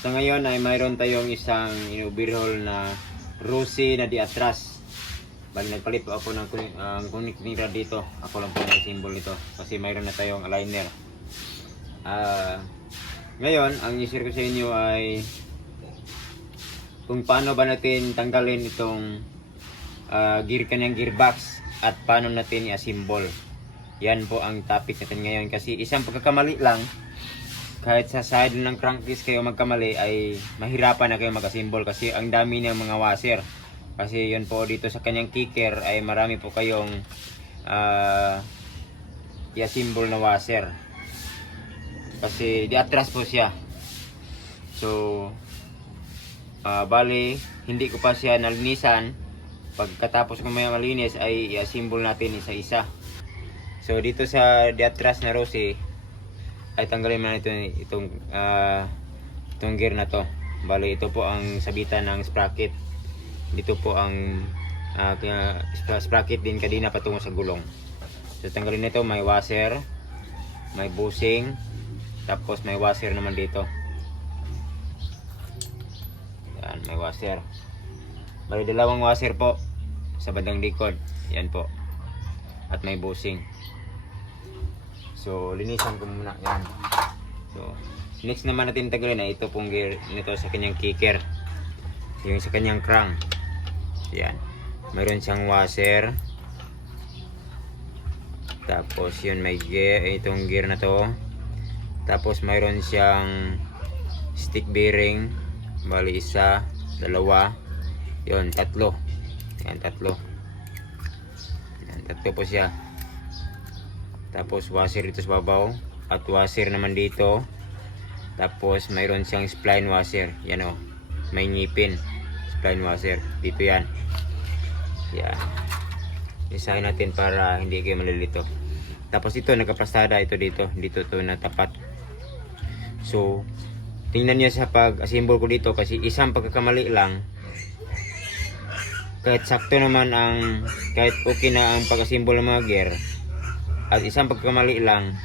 Sa ngayon ay mayroon tayong isang overhaul na Rossi na di atras. Bali nagpalit po ako ng kunik-nira dito. Ako lang po ang symbol nito kasi mayroon na tayong aligner. Ngayon, ang i-share ko sa inyo ay kung paano ba natin tanggalin itong kanyang gearbox at paano natin i-assemble. Yan po ang topic natin ngayon kasi isang pagkakamali lang, kahit sa side ng crankcase kayo magkamali ay mahirapan na kayo mag-assemble kasi ang dami ng mga washer. Kasi yun po dito sa kanyang kicker ay marami po kayong i-assemble na washer. Kasi di atras po siya. So bali hindi ko pa siya nalinisan. Pagkatapos ko may malinis ay i-assemble natin isa-isa. So dito sa di atras na Rossi ay tanggalin na itong gear na to. Bali ito po ang sabitan ng sprocket. Dito po ang sprocket din kadina patungo sa gulong. So tanggalin nito, may washer, may bushing, tapos may washer naman dito. Yan, may washer. Bali dalawang washer po sa bandang likod. Yan po. At may bushing. So linisan ko muna yan. So next naman natin tanggalin na ito pong gear nito sa kanyang kicker. Yung sa kanyang crank. Yan. Mayroon siyang washer. Tapos yun may gear, itong gear na to. Tapos mayroon siyang stick bearing. Bali isa, dalawa. Yun, tatlo. Yan, tatlo. Yan, tatlo po siya. Tapos washer dito sa babaw. At washer naman dito. Tapos mayroon siyang spline washer. Yan o. May ngipin. Spline washer. Dito yan. Yan. Isahin natin para hindi kayo malilito. Tapos ito nagkaplastada ito dito. Dito to na tapat. So tingnan niyo sa pag-assemble ko dito kasi isang pagkakamali lang. Kahit sakto naman kahit okay na ang pag-assemble ng mga gear. At isang pagkakamali lang,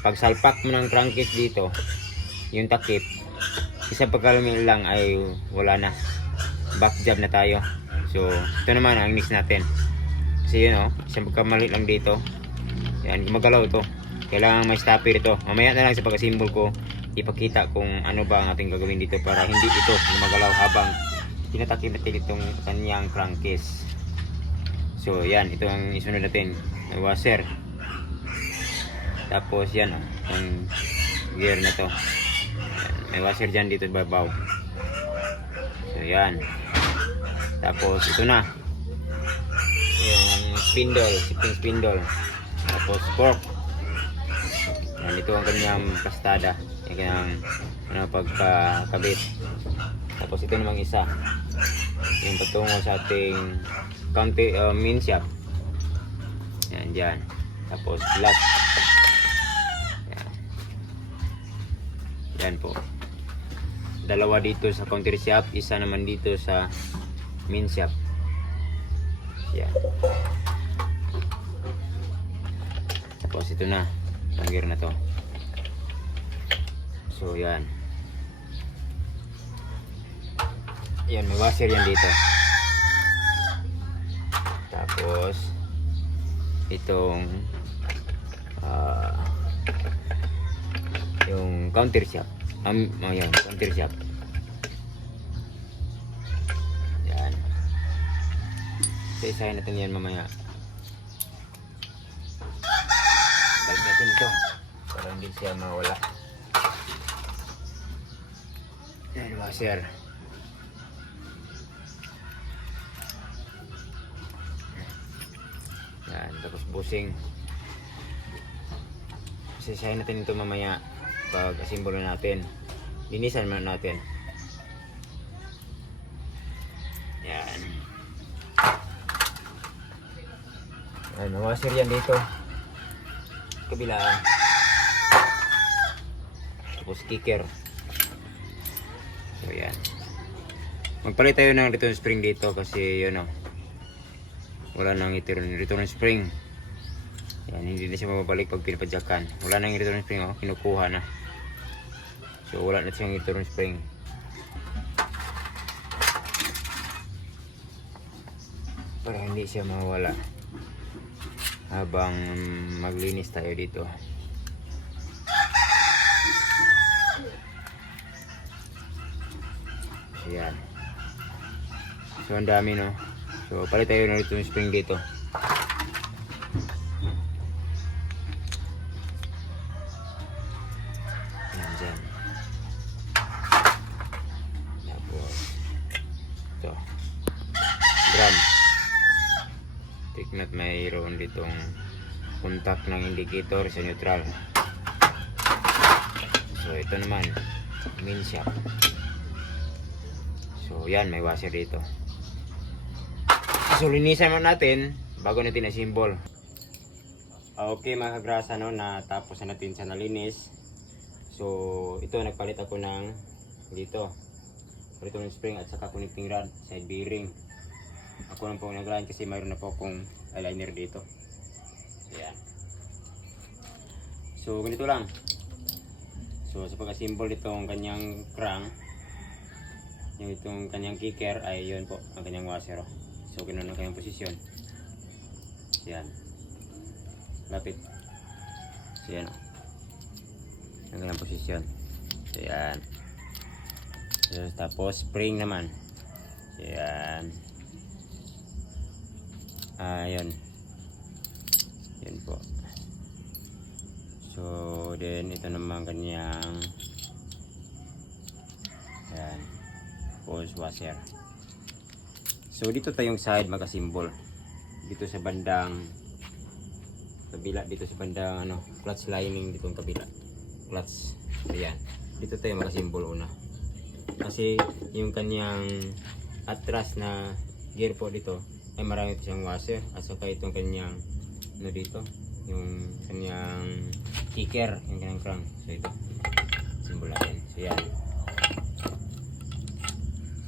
pag salpak mo ng crankcase dito, yung takip, isang pagkakamali lang ay wala na. Back job na tayo. So, ito naman ang next natin. Kasi yun isang pagkakamali lang dito. Yan, gumagalaw ito. Kailangan may stopper ito. Mamaya na lang sa pag-assemble ko, ipakita kung ano ba ang ating gagawin dito para hindi ito gumagalaw habang tinatakip natin itong kanyang crankcase. So, yan, ito ang isunod natin. May washer. Tapos yan ang gear na to. Yan, may washer dyan dito sa babaw. So yan. Tapos ito na yung spindle, shifting spindle. Tapos fork. Yan, ito ang kanyang plastada. Yung kanyang pagkakabit. Tapos ito namang isa, yung patungo sa ating main shaft. Yan dyan. Tapos flat. Yan po. Dalawa dito sa counter shaft, isa naman dito sa main shaft. Yan. Tapos ito na, ang gear na to. So yan. Yan, may washer yan dito. Tapos itong yung counter shaft. Yan, counter shaft. Yan. Isa-isahin natin yan mamaya. Balik natin ito para hindi siya mawala. Yan, washer. Yan, tapos bushing. Isa-isahin natin ito mamaya pag assemble natin. Linisan muna natin. Yan. Yan, washer yan dito. Kabila. Tapos kicker. So yan. Magpalit tayo ng return spring dito kasi yun wala nang return spring. Yan, hindi na siya mababalik pag pinapadyakan. Wala nang return spring, kinukuha na. So wala na siyang return spring. para hindi siya mawala habang maglinis tayo dito. Ayan. So ang dami, no? So palit tayo na dito yung spring dito. Ayan dyan. Tapos ito, drum. Tignan, mayroon ditong contact ng indicator sa neutral. So ito naman, main shock. So yan, may washer dito. So linisan mo natin bago natin na-symbol. Okay mga kagrasa, no, natapos na natin sa nalinis. So ito, nagpalit ako ng dito, palit ng spring at saka connecting rod, side bearing. Ako lang po nag-line kasi mayroon na po akong aligner dito. Ayan. So ganito lang. So sa pagka-symbol itong kanyang crank, yung itong kanyang kicker ay yun po ang kanyang washer. So ganoon ang kanyang posisyon. Yan, lapit. So yan, ang kanyang posisyon. So yan. So, tapos spring naman. So yan. Yun. Yan po. So then ito naman kanyang yan, hose washer. So dito tayong side magka-symbol. Dito sa bandang kabila, dito sa bandang ano, clutch lining ditong kabila. Clutch. Ayan. Dito tayo magka-symbol una. Kasi yung kanyang atras na gear po dito ay marami siyang washer at saka itong kanyang ano dito, yung kanyang kicker, yung kanyang crank. So ito, symbol natin. So yan.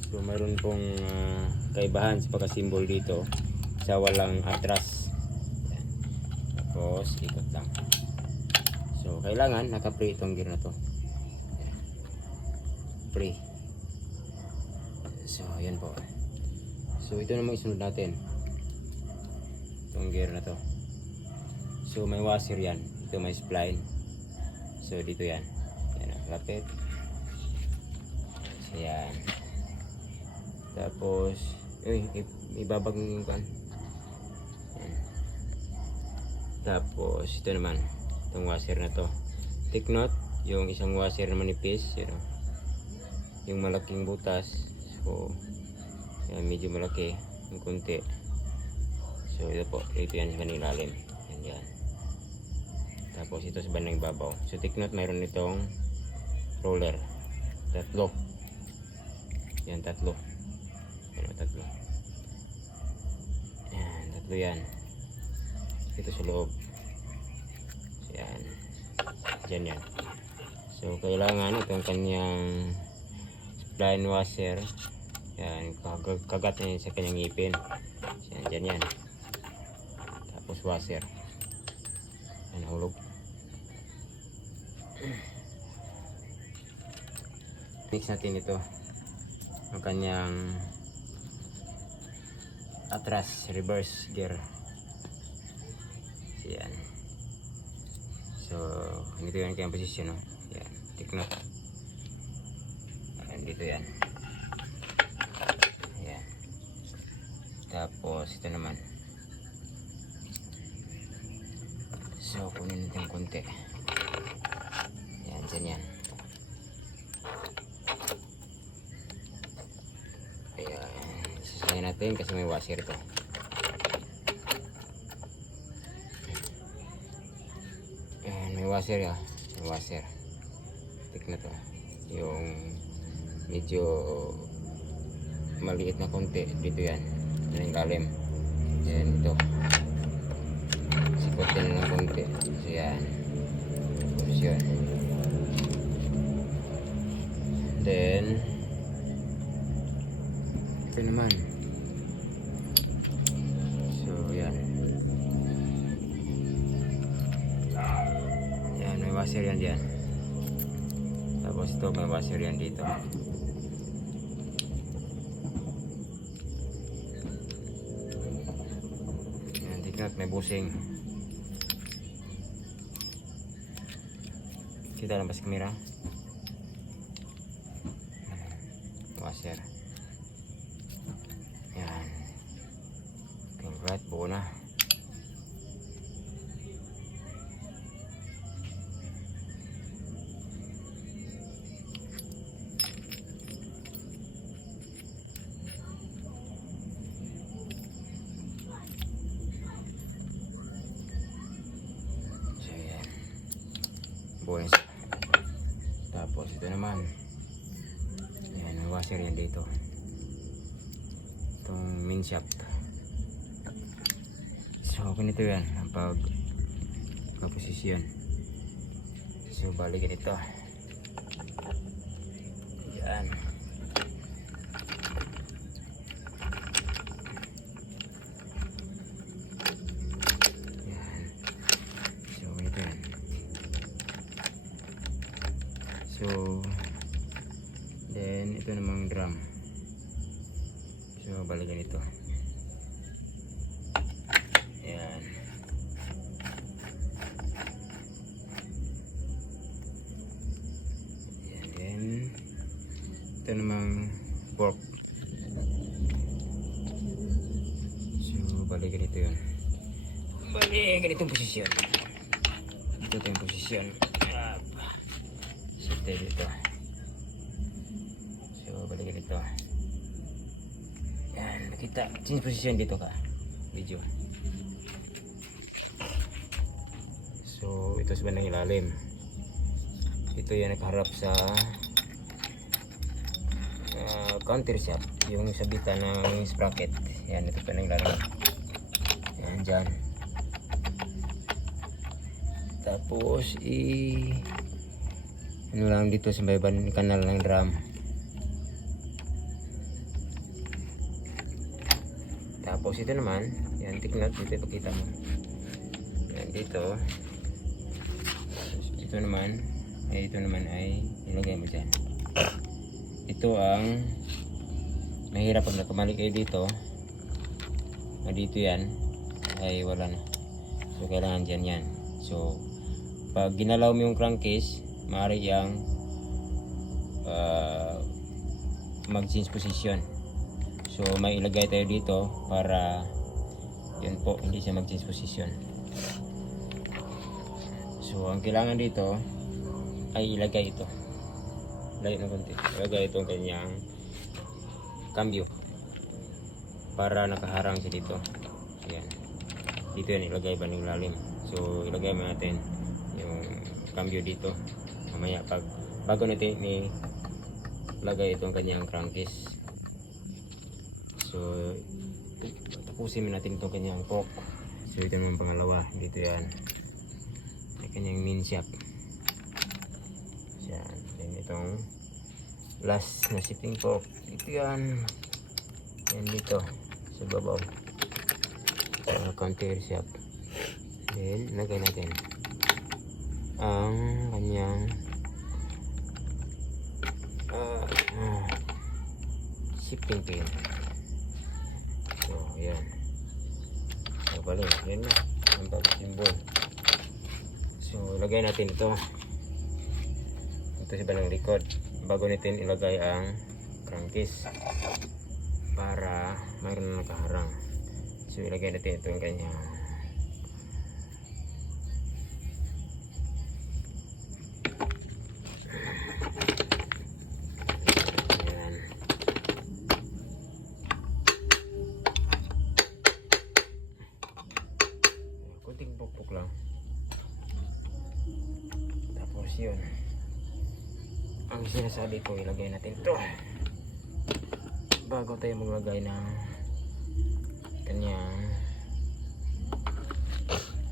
So mayroon pong kaibahan sa pagka-symbol dito sa walang atras. Yan. Tapos ikot lang. So kailangan naka-pre itong gear na to. Yan. Pre. So yan po. So ito naman isunod natin, itong gear na to. So may washer yan, ito may spline. So dito yan, yan, lapit. So yan. Tapos ibabag yung kan. Tapos ito naman, itong washer na to. Take note, yung isang washer na manipis, you know, yung malaking butas. So yan, medyo malaki yung kunti. So ito po, ito yan sa ilalim. Yan, yan. Tapos ito sa bandang ibabaw. So take note, mayroon itong roller. Tatlo. Yan, tatlo. Yan, tatlo. Yan, tatlo yan. Ito sa loob. So yan. Diyan yan. So kailangan itong kanyang spline washer. Yan, kagat na sa kanyang ngipin. Yan, dyan yan. Tapos washer. Yan, hulog. Mix natin ito. Ang kanyang atras, reverse gear. So, yan. So, dito yan kanyang posisyon. No? Yan, take note. Yan, dito yan. Tapos ito naman. So kunin natin konti. Yan, dyan yan. Ayan, sasayin natin kasi may washer ito. Ayan, may washer ya. May washer. Tik na to. Yung medyo maliit na konti dito yan. Yan yung lalim. Yan ito. Sikotin na ng konti. So yan. Tapos yun. Then ito naman. So yan. Yan, may washer yan dyan. Tapos ito, may washer yan dito. nut, may busing. Kita lang ba sa kamera? Washer. Yan. Congrats, buo na. So yan. Buo na siya. Tapos ito naman. Ayan, ang washer yan dito. Itong main shaft. So, ganito yan. Ang pagposisyon. So, balik ganito. Yan. Yan. So, ganito yan. So, then ito namang drum. So balikan ito. Ayan. Ayan. Then ito namang fork. So balikan ito yun. Balikan itong posisyon. Ito yung posisyon. So dito. So balikan ito. Yan, nakita. Change position dito ka. Video. So ito sa bandang ilalim. Ito yan nakaharap sa counter shaft. Yung sabitan ng sprocket. Yan, ito pa ng ilalim. Yan, dyan. Tapos ano lang dito sa bayban kanal ng drum. Tapos ito naman, yan, tignan dito, ipakita mo. Yan, dito. Ito naman ay ilagay mo dyan. Ito ang mahirap pag nakamali kayo dito. Dito yan, ay wala na. So, kailangan dyan yan. So, pag ginalaw mo yung crankcase, maaari yang mag-change position. So may ilagay tayo dito para yun po, hindi siya mag-change position. So ang kailangan dito ay ilagay ito. Layo na konti. Ilagay itong kanyang cambio para nakaharang siya dito. Ayan. Dito yan ilagay ba ng lalim. So ilagay mo natin yung cambio dito. Mamaya bago natin ilagay itong kanyang crankcase. So, tapusin natin itong kanyang fork. So, ito naman pangalawa. Dito yan. May kanyang main shaft. Yan. Then, itong last na shifting fork. Ito yan. Yan dito. Sa babaw. Sa counter shaft. Then, lagay natin ang kanyang shifting pin. So, ayan. So, balik. Yan na. Ang pag-symbol. So, ilagay natin ito. Ito sa balang record. Bago natin ilagay ang crankcase. Para mayroon na nakaharang. So, ilagay natin ito yung kanyang lang. Tapos yun, ang sinasabi ko, ilagay natin ito bago tayo maglagay ng kanyang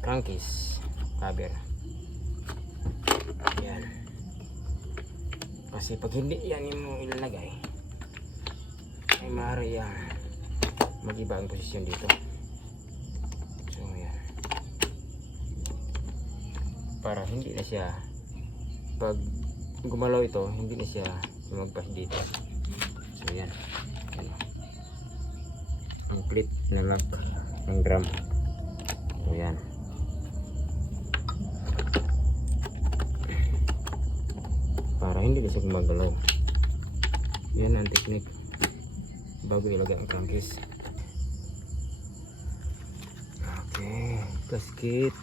crankcase cover. Yan, kasi pag hindi yan mo ilalagay ay maaari yan mag-iba ang posisyon dito. Para hindi na siya, pag gumalaw ito, hindi na siya lumagpas dito. So yan, yan. Ang clip na lock ng drum. So yan. Para hindi kasi gumagalaw. Yan ang technique bago ilagay ang crankcase. Okay, gasket.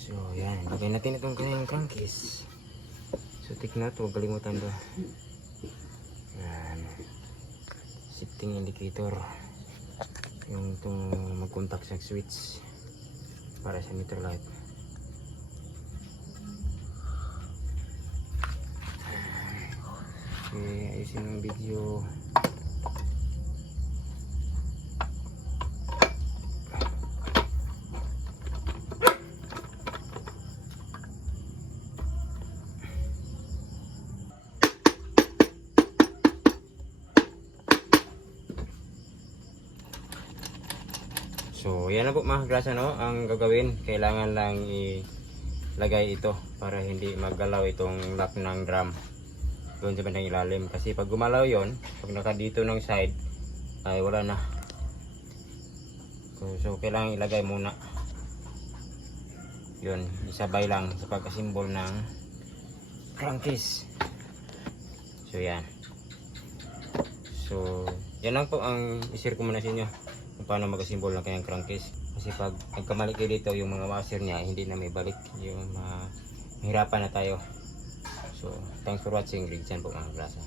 So yan, lagay natin itong kanyang crankcase. So tik na ito, huwag kalimutan to. Yan. Shifting indicator. Yung itong mag-contact sa switch para sa meter light. Okay, ayusin yung video. So, yan na po mga kagrasa, no? Ang gagawin, kailangan lang ilagay ito para hindi maggalaw itong lock ng drum doon sa bandang ilalim. Kasi pag gumalaw yon, pag naka dito ng side, ay wala na. So kailangan ilagay muna. Yun, isabay lang sa pagkasimbol ng crankcase. So, yan. So, yan lang po ang i-share ko muna sa inyo kung paano mag-assemble ng kanyang crankcase. Kasi pag nagkamali kayo dito, yung mga washer niya hindi na may balik, yung mahirapan na tayo. So thanks for watching. Rigjan po mga kagrasa.